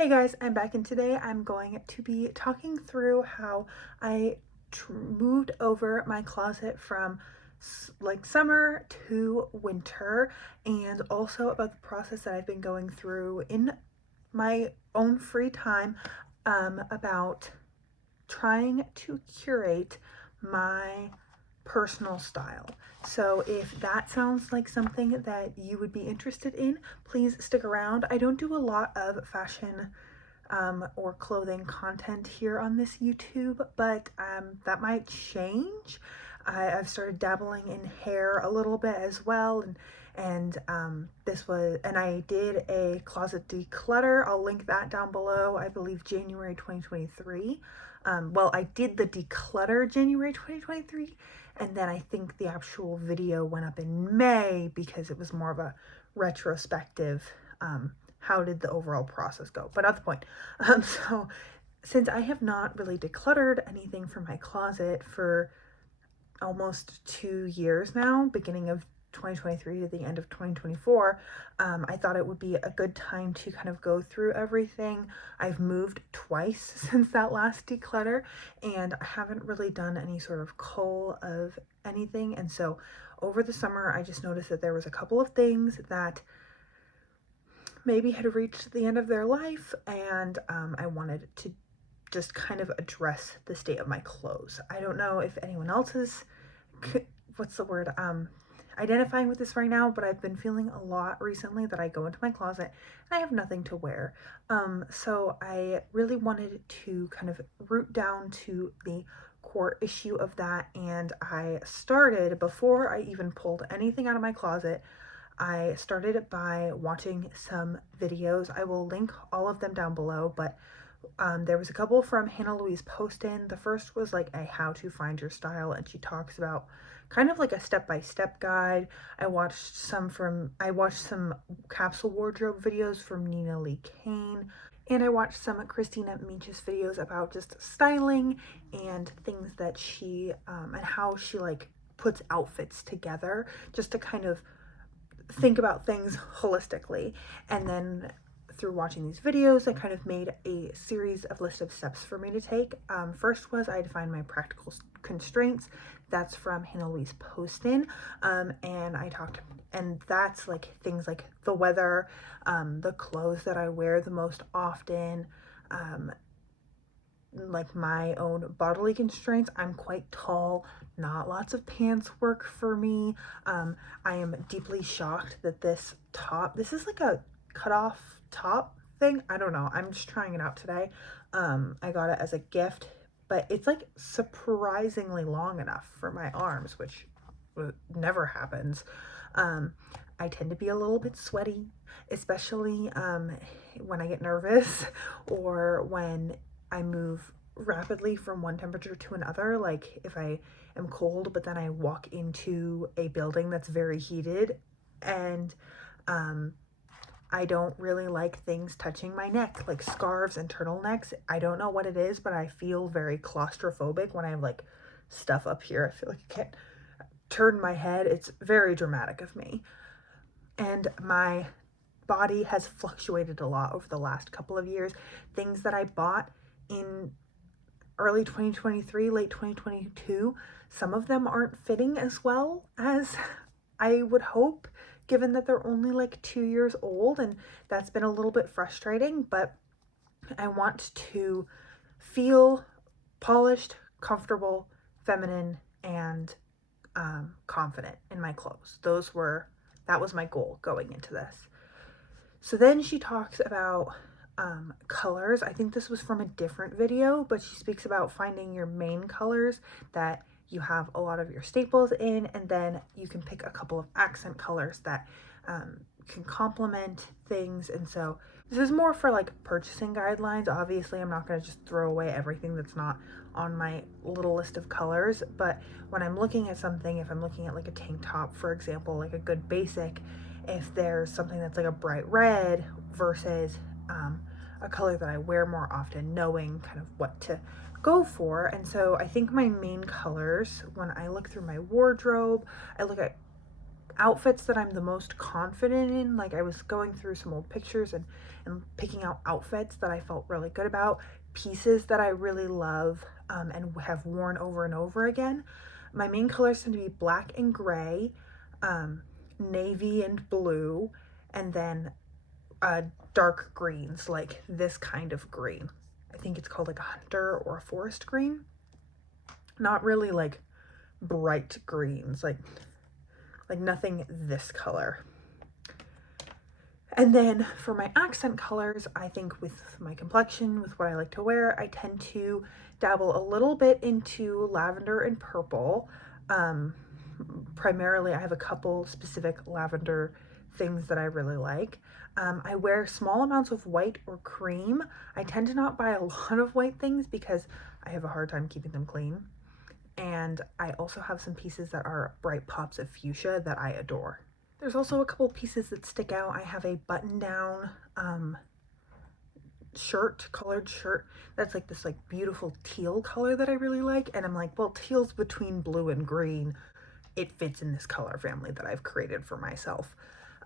Hey guys, I'm back, and today I'm going to be talking through how I moved over my closet from like summer to winter, and also about the process that I've been going through in my own free time about trying to curate my personal style. So if that sounds like something that you would be interested in, please stick around. I don't do a lot of fashion or clothing content here on this YouTube, but that might change. I've started dabbling in hair a little bit as well, and I did a closet declutter. I'll link that down below. I believe January 2023. Well, I did the declutter January 2023, and then I think the actual video went up in May because it was more of a retrospective. How did the overall process go? But not the point. So since I have not really decluttered anything from my closet for almost 2 years now, beginning of 2023 to the end of 2024, I thought it would be a good time to kind of go through everything. I've moved twice since that last declutter, and I haven't really done any sort of cull of anything. And so over the summer, I just noticed that there was a couple of things that maybe had reached the end of their life, and I wanted to just kind of address the state of my clothes. I don't know if anyone else is, what's the word, identifying with this right now, but I've been feeling a lot recently that I go into my closet and I have nothing to wear. So I really wanted to kind of root down to the core issue of that, and I started, before I even pulled anything out of my closet, I started by watching some videos. I will link all of them down below, but there was a couple from Louise Poston. The first was like a how to find your style, and she talks about kind of like a step-by-step guide. I watched some capsule wardrobe videos from Lee Cain, and I watched some Christina Mychas videos about just styling and things that she and how she like puts outfits together, just to kind of think about things holistically. And then through watching these videos, I kind of made a series of list of steps for me to take. First was I defined my practical constraints. That's from Louise Poston. And that's like things like the weather, the clothes that I wear the most often, like my own bodily constraints. I'm quite tall, not lots of pants work for me. I am deeply shocked that this is like a cutoff top thing. I don't know, I'm just trying it out today. I got it as a gift, but it's like surprisingly long enough for my arms, which never happens. I tend to be a little bit sweaty, especially when I get nervous or when I move rapidly from one temperature to another. Like if I am cold, but then I walk into a building that's very heated, and I don't really like things touching my neck, like scarves and turtlenecks. I don't know what it is, but I feel very claustrophobic when I have like stuff up here. I feel like I can't turn my head. It's very dramatic of me. And my body has fluctuated a lot over the last couple of years. Things that I bought in early 2023, late 2022, some of them aren't fitting as well as I would hope, given that they're only like 2 years old, and that's been a little bit frustrating. But I want to feel polished, comfortable, feminine, and confident in my clothes. That was my goal going into this. So then she talks about colors. I think this was from a different video, but she speaks about finding your main colors that you have a lot of your staples in, and then you can pick a couple of accent colors that can complement things. And so this is more for like purchasing guidelines. Obviously, I'm not going to just throw away everything that's not on my little list of colors, but when I'm looking at something, if I'm looking at like a tank top, for example, like a good basic, if there's something that's like a bright red versus a color that I wear more often, knowing kind of what to go for. And so I think my main colors, when I look through my wardrobe, I look at outfits that I'm the most confident in. Like I was going through some old pictures and picking out outfits that I felt really good about, pieces that I really love and have worn over and over again. My main colors tend to be black and gray, navy and blue, and then dark greens, like this kind of green. I think it's called like a hunter or a forest green. Not really like bright greens, like nothing this color. And then for my accent colors, I think with my complexion, with what I like to wear, I tend to dabble a little bit into lavender and purple. Primarily, I have a couple specific lavender things that I really like. I wear small amounts of white or cream. I tend to not buy a lot of white things because I have a hard time keeping them clean. And I also have some pieces that are bright pops of fuchsia that I adore. There's also a couple pieces that stick out. I have a button-down colored shirt that's like this like beautiful teal color that I really like, and I'm like, well, teal's between blue and green. It fits in this color family that I've created for myself.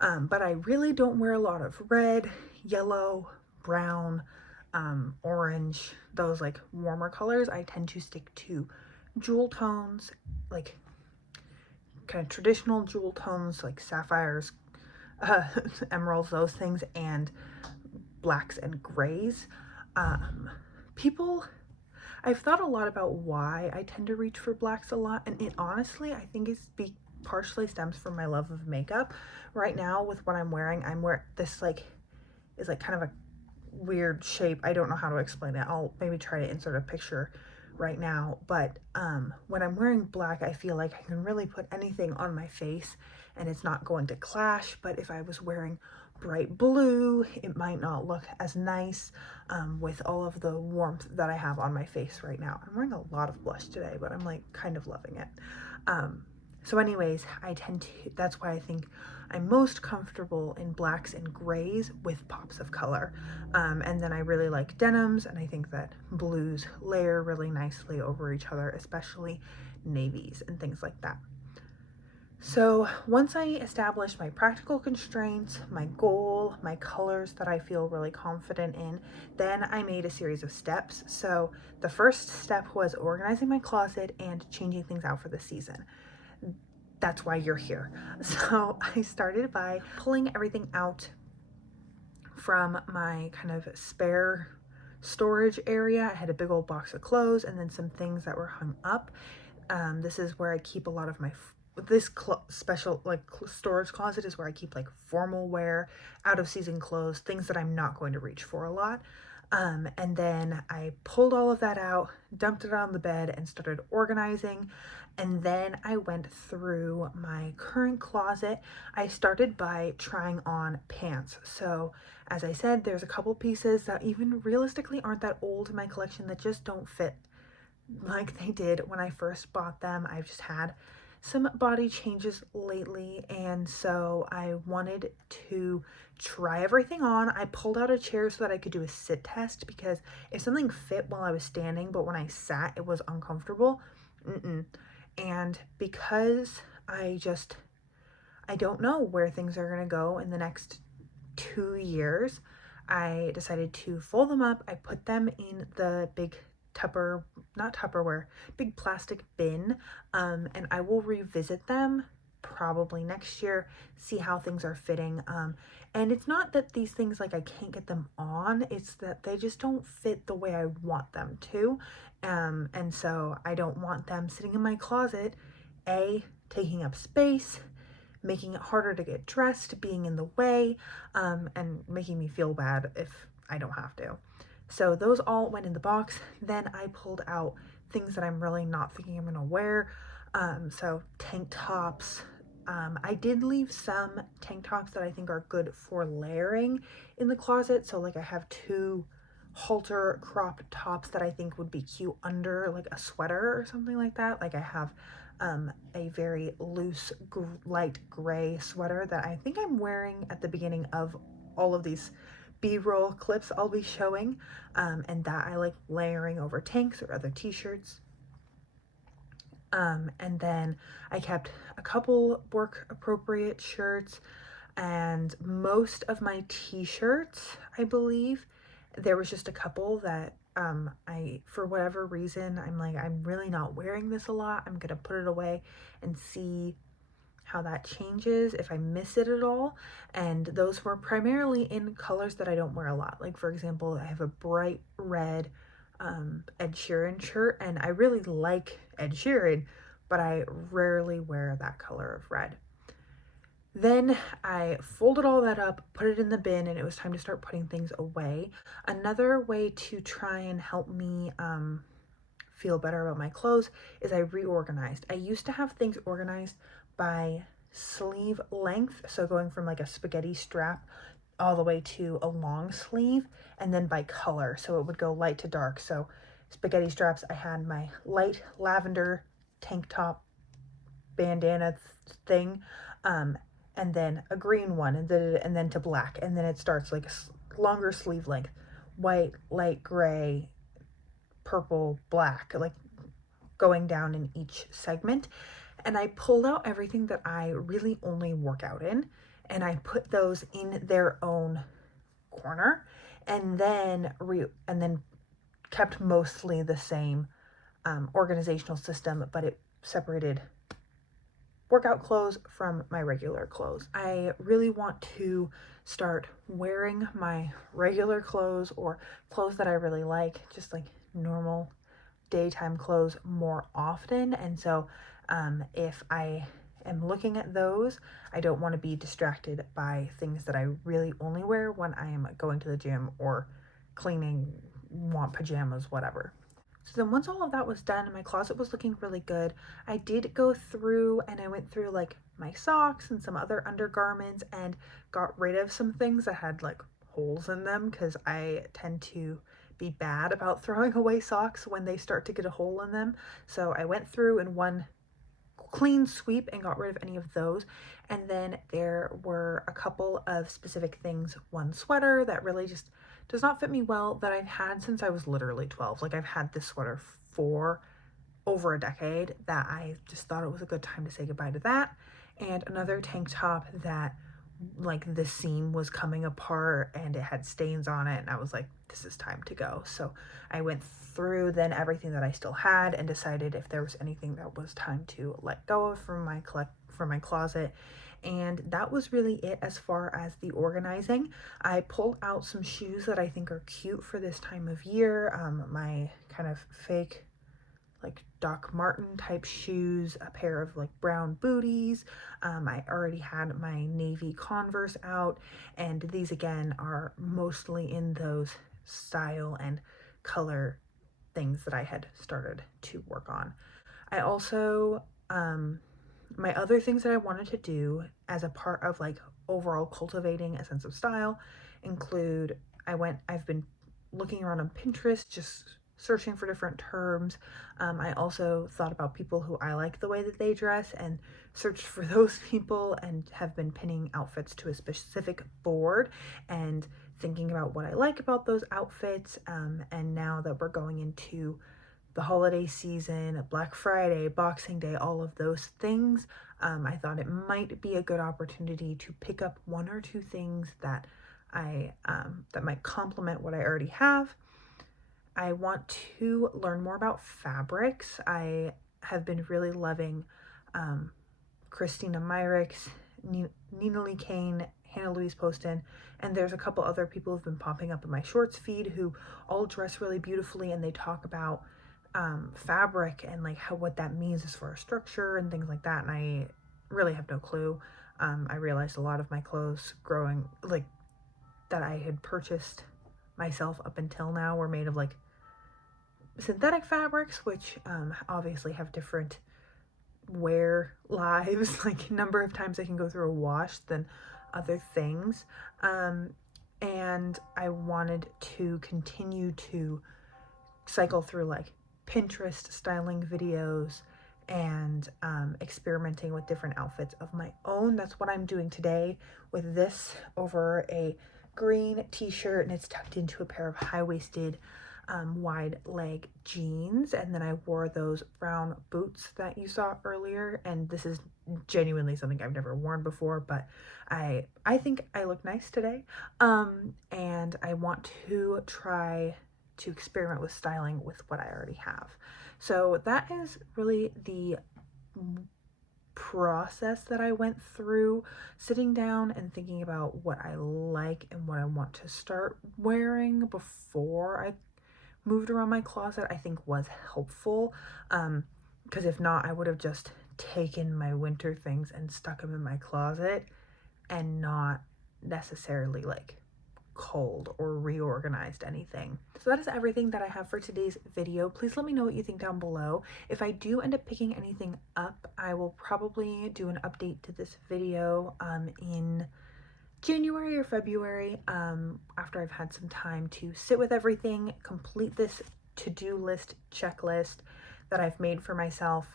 But I really don't wear a lot of red, yellow, brown, orange, those like warmer colors. I tend to stick to jewel tones, like kind of traditional jewel tones like sapphires, emeralds, those things, and blacks and grays. People, I've thought a lot about why I tend to reach for blacks a lot, and it honestly, I think partially stems from my love of makeup. Right now, with what I'm wearing, this like is like kind of a weird shape. I don't know how to explain it. I'll maybe try to insert a picture right now, but when I'm wearing black, I feel like I can really put anything on my face and it's not going to clash. But if I was wearing bright blue, it might not look as nice with all of the warmth that I have on my face right now. I'm wearing a lot of blush today, but I'm like kind of loving it. So anyways, that's why I think I'm most comfortable in blacks and grays with pops of color. And then I really like denims, and I think that blues layer really nicely over each other, especially navies and things like that. So once I established my practical constraints, my goal, my colors that I feel really confident in, then I made a series of steps. So the first step was organizing my closet and changing things out for the season. That's why you're here. So I started by pulling everything out from my kind of spare storage area. I had a big old box of clothes and then some things that were hung up. This is where I keep a lot of my special like storage closet is where I keep like formal wear, out of season clothes, things that I'm not going to reach for a lot. And then I pulled all of that out, dumped it on the bed, and started organizing. And then I went through my current closet. I started by trying on pants. So as I said, there's a couple pieces that even realistically aren't that old in my collection that just don't fit like they did when I first bought them. I've just had some body changes lately, and so I wanted to try everything on. I pulled out a chair so that I could do a sit test, because if something fit while I was standing but when I sat it was uncomfortable, and because I don't know where things are gonna go in the next 2 years, I decided to fold them up. I put them in the big big plastic bin, and I will revisit them probably next year, see how things are fitting. And it's not that these things, like, I can't get them on, it's that they just don't fit the way I want them to. And so I don't want them sitting in my closet, taking up space, making it harder to get dressed, being in the way, and making me feel bad if I don't have to. So those all went in the box. Then I pulled out things that I'm really not thinking I'm gonna wear. So tank tops. I did leave some tank tops that I think are good for layering in the closet. So like I have 2 halter crop tops that I think would be cute under like a sweater or something like that. Like I have a very loose light gray sweater that I think I'm wearing at the beginning of all of these B-roll clips I'll be showing, and that I like layering over tanks or other t-shirts. And then I kept a couple work appropriate shirts, and most of my t-shirts, I believe, there was just a couple that I, for whatever reason, I'm like, I'm really not wearing this a lot. I'm gonna put it away and see how that changes if I miss it at all. And those were primarily in colors that I don't wear a lot. Like, for example, I have a bright red Ed Sheeran shirt, and I really like Ed Sheeran, but I rarely wear that color of red. Then I folded all that up, put it in the bin, and it was time to start putting things away. Another way to try and help me feel better about my clothes is I reorganized. I used to have things organized by sleeve length, so going from like a spaghetti strap all the way to a long sleeve, and then by color, so it would go light to dark. So spaghetti straps, I had my light lavender tank top bandana thing, and then a green one, and then to black, and then it starts like a longer sleeve length, white, light gray, purple, black, like going down in each segment. And I pulled out everything that I really only work out in, and I put those in their own corner, and then kept mostly the same organizational system, but it separated workout clothes from my regular clothes. I really want to start wearing my regular clothes or clothes that I really like, just like normal daytime clothes, more often. And so if I am looking at those, I don't want to be distracted by things that I really only wear when I am going to the gym or cleaning, want pajamas, whatever. So then once all of that was done and my closet was looking really good, I did go through and I went through like my socks and some other undergarments and got rid of some things that had like holes in them, because I tend to be bad about throwing away socks when they start to get a hole in them. So I went through in one clean sweep and got rid of any of those. And then there were a couple of specific things. One sweater that really just does not fit me well, that I've had since I was literally 12. Like, I've had this sweater for over a decade, that I just thought it was a good time to say goodbye to that. And another tank top that like the seam was coming apart and it had stains on it, and I was like, this is time to go. So I went through then everything that I still had and decided if there was anything that was time to let go of from my closet. And that was really it as far as the organizing. I pulled out some shoes that I think are cute for this time of year. My kind of fake like Doc Martin type shoes, a pair of like brown booties. I already had my navy Converse out, and these again are mostly in those style and color things that I had started to work on. I also, my other things that I wanted to do as a part of like overall cultivating a sense of style include, I've been looking around on Pinterest, just searching for different terms. I also thought about people who I like the way that they dress and searched for those people, and have been pinning outfits to a specific board and thinking about what I like about those outfits. And now that we're going into the holiday season, Black Friday, Boxing Day, all of those things, I thought it might be a good opportunity to pick up one or two things that that might complement what I already have. I want to learn more about fabrics. I have been really loving Christina Mychas, Lee Cain, Louise Poston, and there's a couple other people who've been popping up in my shorts feed who all dress really beautifully, and they talk about fabric and like what that means as far as structure and things like that. And I really have no clue. I realized a lot of my clothes growing like that I had purchased myself up until now were made of like synthetic fabrics, which obviously have different wear lives, like number of times I can go through a wash than other things. And I wanted to continue to cycle through like Pinterest styling videos and experimenting with different outfits of my own. That's what I'm doing today with this over a green t-shirt, and it's tucked into a pair of high-waisted wide leg jeans, and then I wore those brown boots that you saw earlier, and this is genuinely something I've never worn before, but I think I look nice today. And I want to try to experiment with styling with what I already have. So that is really the process that I went through, sitting down and thinking about what I like and what I want to start wearing before I moved around my closet, I think was helpful. Because if not, I would have just taken my winter things and stuck them in my closet and not necessarily like culled or reorganized anything. So that is everything that I have for today's video. Please let me know what you think down below. If I do end up picking anything up, I will probably do an update to this video in January or February, after I've had some time to sit with everything, complete this to-do list checklist that I've made for myself,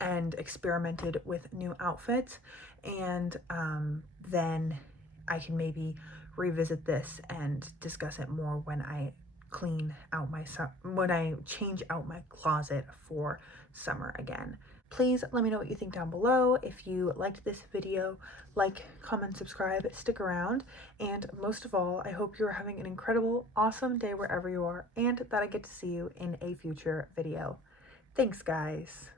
and experimented with new outfits. And then I can maybe revisit this and discuss it more when I change out my closet for summer again. Please let me know what you think down below. If you liked this video, like, comment, subscribe, stick around, and most of all, I hope you're having an incredible, awesome day wherever you are, and that I get to see you in a future video. Thanks, guys.